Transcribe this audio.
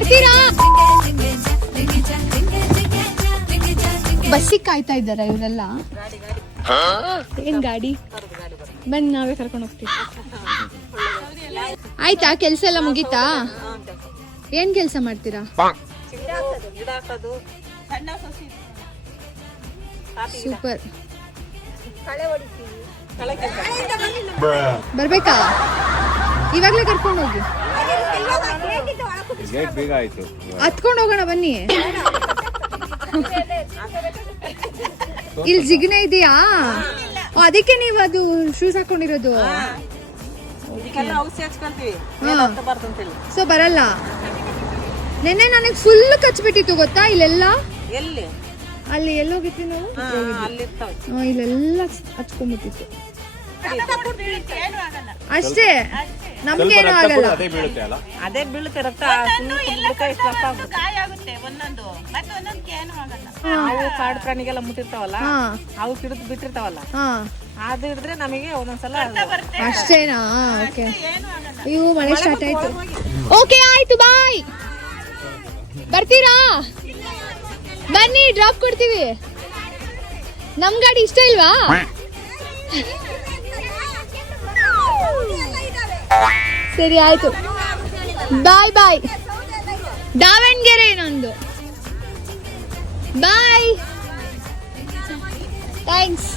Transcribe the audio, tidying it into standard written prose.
ಬರ್ತೀರಾ? ಬಸ್ಸಿಗೆ ಕಾಯ್ತಾ ಇದ್ದಾರ ಇವರೆಲ್ಲ? ಏನ್ ಗಾಡಿ? ಬನ್ನಿ ನಾವೇ ಕರ್ಕೊಂಡು ಹೋಗ್ತೀವಿ. ಆಯ್ತಾ ಕೆಲ್ಸ ಎಲ್ಲ ಮುಗೀತಾ? ಏನ್ ಕೆಲ್ಸ ಮಾಡ್ತೀರಾ? ಸೂಪರ್. ಬರ್ಬೇಕಾ? ಇವಾಗ್ಲೇ ಕರ್ಕೊಂಡು ಹೋಗಿ. ಹತ್ಕೊಂಡು ಹೋಗೋಣ ಬನ್ನಿ. ಇಲ್ಲಿ ಜಿಗ್ನೆ ಇದೆಯಾ? ಅದಕ್ಕೆ ನೀವು ಅದು ಶೂಸ್ ಹಾಕೊಂಡಿರೋದು? ಸೊ ಬರಲ್ಲ. ನೆನ್ನೆ ನನಗೆ ಫುಲ್ ಕಚ್ಬಿಟ್ಟಿತ್ತು ಗೊತ್ತಾ ಇಲ್ಲೆಲ್ಲ. ಅಲ್ಲಿ ಎಲ್ಲೋಗಿತ್ತು ನಾವು? ಇಲ್ಲೆಲ್ಲ ಹಚ್ಕೊಂಡ್ಬಿಟ್ಟಿತ್ತು ಅಷ್ಟೇ. ನಮ್ಗೇನು ಆಗಲ್ಲ. ಅದೇ ಬೀಳುತ್ತೆ ರಕ್ತ. ಅವು ಕಾಡು ಪ್ರಾಣಿಗೆಲ್ಲ ಮುಟ್ಟಿರ್ತಾವಲ್ಲ, ಅವು ಹಿಡಿದು ಬಿಟ್ಟಿರ್ತಾವಲ್ಲ, ಅದು ಹಿಡಿದ್ರೆ ನಮಗೆ ಒಂದೊಂದ್ಸಲ ಅಷ್ಟೇನಾ? ಓಕೆ. ಇವು ಮಳೆ ಸ್ಟಾರ್ಟ್ ಆಯ್ತು. ಓಕೆ ಆಯ್ತು, ಬಾಯ್. ಬರ್ತೀರಾ? ಬನ್ನಿ, ಡ್ರಾಪ್ ಕೊಡ್ತೀವಿ. ನಮ್ ಗಾಡಿ ಇಷ್ಟ ಇಲ್ವಾ? ಸರಿ ಆಯ್ತು, ಬಾಯ್ ಬಾಯ್. ದಾವಣಗೆರೆ ನಂದು. ಬಾಯ್, ಥ್ಯಾಂಕ್ಸ್.